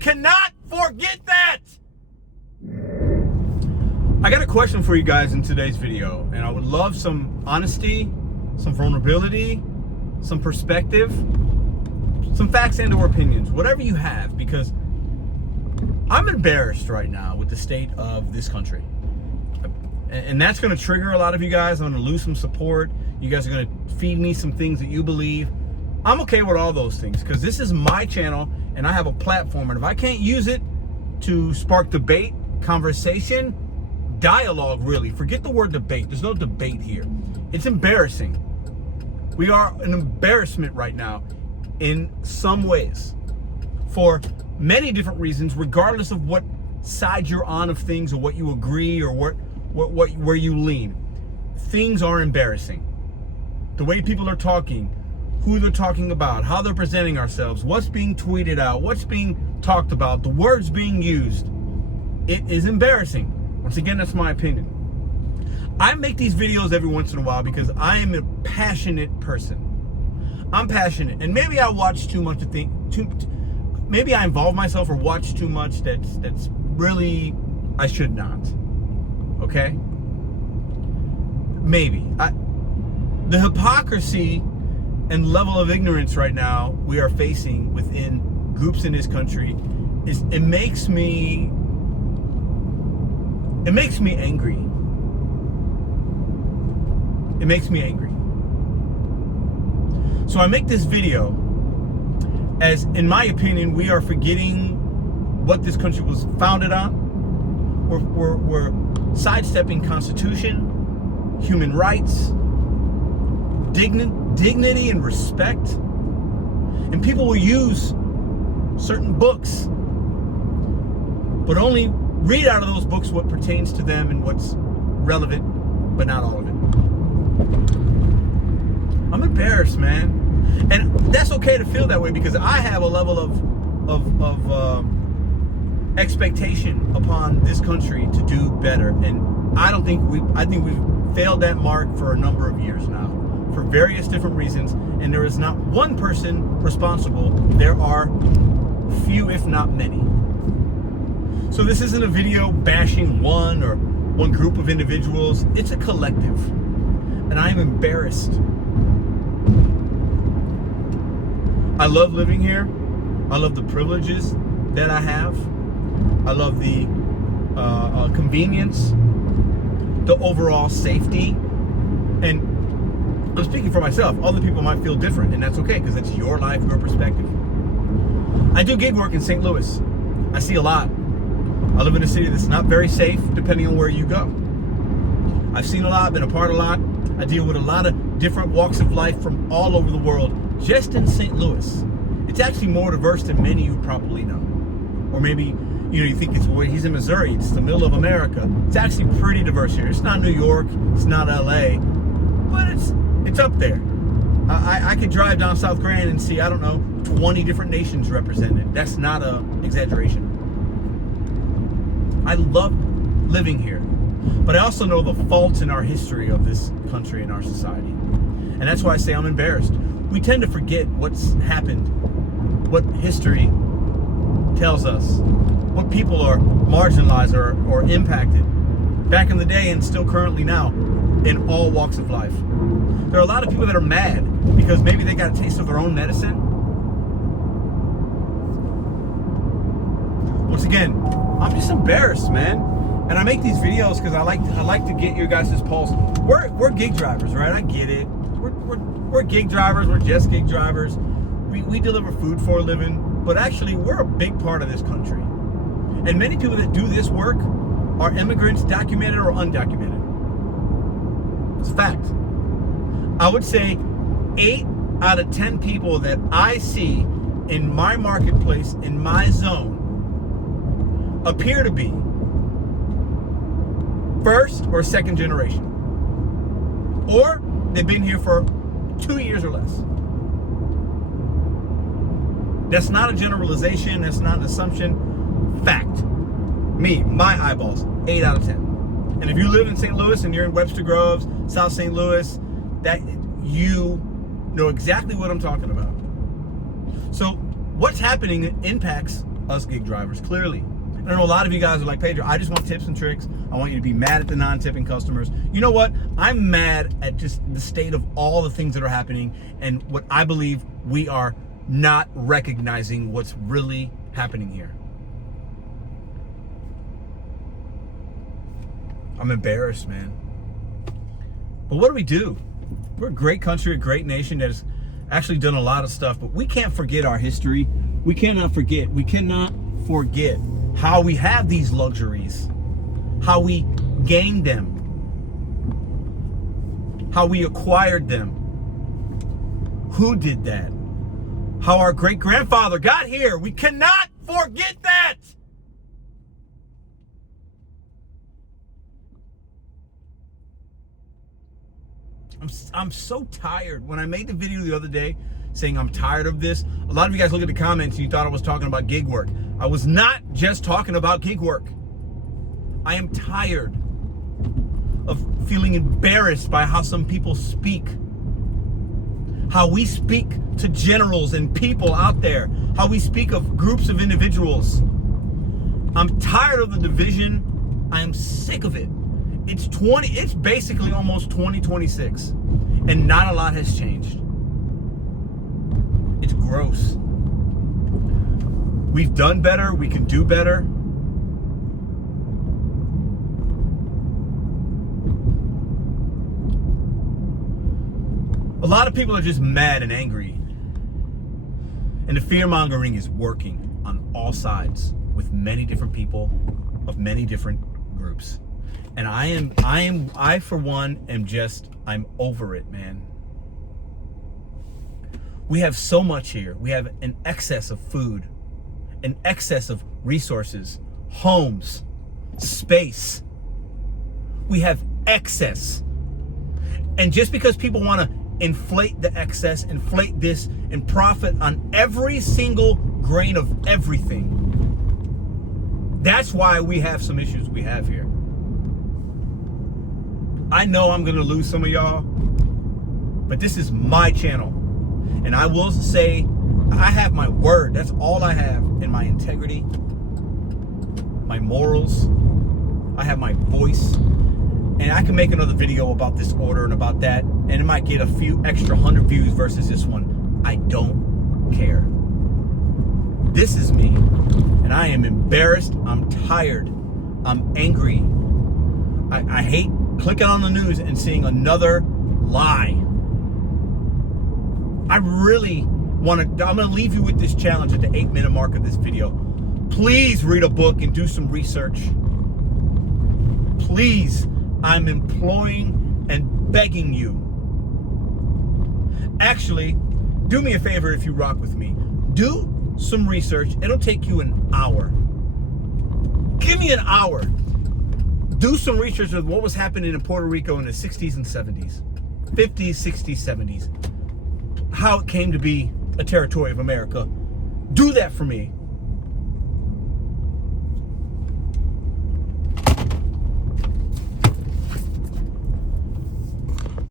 cannot forget that. I got a question for you guys in today's video, and I would love some honesty, some vulnerability, some perspective, some facts and or opinions, whatever you have, because I'm embarrassed right now with the state of this country. And that's going to trigger a lot of you guys. I'm going to lose some support. You guys are going to feed me some things that you believe. I'm okay with all those things because this is my channel and I have a platform. And if I can't use it to spark debate, conversation, dialogue, really, forget the word debate. There's no debate here. It's embarrassing. We are an embarrassment right now in some ways for many different reasons, regardless of what side you're on of things or what you agree or where you lean. Things are embarrassing. The way people are talking, who they're talking about, how they're presenting ourselves, what's being tweeted out, what's being talked about, the words being used. It is embarrassing. Once again, that's my opinion. I make these videos every once in a while because I am a passionate person. I'm passionate, and maybe I watch too much maybe I involve myself or watch too much that's really I should not. Okay? Maybe. The hypocrisy and level of ignorance right now we are facing within groups in this country it makes me angry. It makes me angry. So I make this video as, in my opinion, we are forgetting what this country was founded on. We're sidestepping Constitution, human rights, dignity and respect. And people will use certain books, but only read out of those books what pertains to them and what's relevant, but not all of it. I'm embarrassed, man. And that's okay to feel that way because I have a level of expectation upon this country to do better. And I think we've failed that mark for a number of years now for various different reasons. And there is not one person responsible. There are few, if not many. So this isn't a video bashing one group of individuals. It's a collective. And I am embarrassed. I love living here. I love the privileges that I have. I love the convenience, the overall safety. And I'm speaking for myself. Other people might feel different, and that's okay because it's your life, your perspective. I do gig work in St. Louis. I see a lot. I live in a city that's not very safe depending on where you go. I've seen a lot, been a part of a lot. I deal with a lot of different walks of life from all over the world. Just in St. Louis, it's actually more diverse than many you probably know. Or maybe you think he's in Missouri, it's the middle of America. It's actually pretty diverse here. It's not New York, it's not LA, but it's up there. I could drive down South Grand and see, I don't know, 20 different nations represented. That's not an exaggeration. I love living here, but I also know the faults in our history of this country and our society. And that's why I say I'm embarrassed. We tend to forget what's happened, what history tells us, what people are marginalized or impacted back in the day and still currently now in all walks of life. There are a lot of people that are mad because maybe they got a taste of their own medicine. Once again, I'm just embarrassed, man. And I make these videos because I like to get your guys' pulse. We're gig drivers, right? I get it. We're gig drivers. We're just gig drivers. We deliver food for a living, but actually we're a big part of this country. And many people that do this work are immigrants, documented or undocumented. It's a fact. I would say 8 out of 10 people that I see in my marketplace, in my zone, appear to be first or second generation. Or they've been here for 2 years or less. That's not a generalization. That's not an assumption. Fact. My eyeballs, 8 out of 10. And if you live in St. Louis and you're in Webster Groves, South St. Louis, that you know exactly what I'm talking about. So what's happening impacts us gig drivers, clearly. And I know a lot of you guys are like, Pedro, I just want tips and tricks. I want you to be mad at the non-tipping customers. You know what? I'm mad at just the state of all the things that are happening and what I believe we are not recognizing what's really happening here. I'm embarrassed, man. But what do? We're a great country, a great nation that has actually done a lot of stuff, but we can't forget our history. We cannot forget how we have these luxuries, how we gained them, how we acquired them, who did that, how our great-grandfather got here. We cannot forget that. I'm so tired. When I made the video the other day saying I'm tired of this, a lot of you guys look at the comments and you thought I was talking about gig work. I was not just talking about gig work. I am tired of feeling embarrassed by how some people speak, how we speak to generals and people out there, how we speak of groups of individuals. I'm tired of the division. I am sick of it. It's basically almost 2026 and not a lot has changed. It's gross. We've done better, we can do better. A lot of people are just mad and angry. And the fear-mongering is working on all sides with many different people of many different groups. And I for one I'm over it, man. We have so much here. We have an excess of food, an excess of resources, homes, space. We have excess. And just because people want to inflate the excess, inflate this, and profit on every single grain of everything, that's why we have some issues we have here. I know I'm gonna lose some of y'all, but this is my channel. And I will say, I have my word. That's all I have. And my integrity, my morals. I have my voice. And I can make another video about this order and about that. And it might get a few extra 100 views versus this one. I don't care. This is me. And I am embarrassed. I'm tired. I'm angry. I hate clicking on the news and seeing another lie. I really I'm gonna leave you with this challenge at the 8-minute mark of this video. Please read a book and do some research. Please, I'm imploring and begging you. Actually, do me a favor if you rock with me. Do some research. It'll take you an hour. Give me an hour. Do some research of what was happening in Puerto Rico in the 60s and 70s, 50s, 60s, 70s, how it came to be a territory of America. Do that for me.